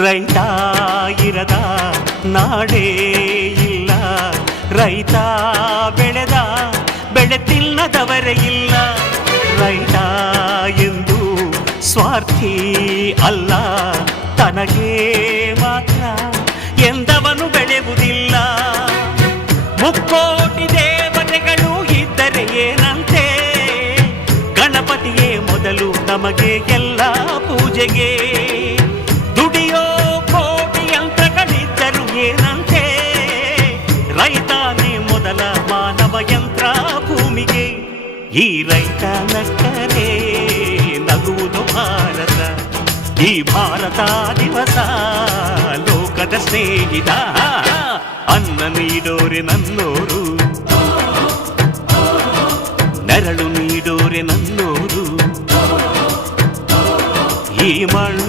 ರೈತ ಇರದ ನಾಡೇ ಇಲ್ಲ, ರೈತ ಬೆಳೆದ ಬೆಳೆ ತಿನ್ನದವರೇ ಇಲ್ಲ. ರೈತ ಎಂದು ಸ್ವಾರ್ಥಿ ಅಲ್ಲ, ತನಗೆ ಮಾತ್ರ ಎಂದವನು ಬೆಳೆಯುವುದಿಲ್ಲ. ಮುಕ್ಕೋಟಿ ದೇವತೆಗಳು ಇದ್ದರೆ ಏನಂತೆ, ಗಣಪತಿಯೇ ಮೊದಲು ನಮಗೆ ಎಲ್ಲ ಪೂಜೆಗೆ. ದುಡಿಯೋ ಕೋಟಿ ಯಂತ್ರಗಳಿದ್ದರು ಏನಂತೆ, ರೈತಾನೇ ಮೊದಲ ಮಾನವ ಯಂತ್ರ ಭೂಮಿಗೆ. ಈ ರೈತ ನಕ್ಕರೆ ನಗುವುದು ಭಾರತ, ಈ ಭಾರತ ದಿವಸ ಲೋಕದ ಸ್ನೇಹಿತ. ಅನ್ನ ನೀಡೋರೆ ನನ್ನೋರು, ನೆರಳು ನೀಡೋರೆ ನನ್ನೋರು. ಈ ಮಣ್ಣು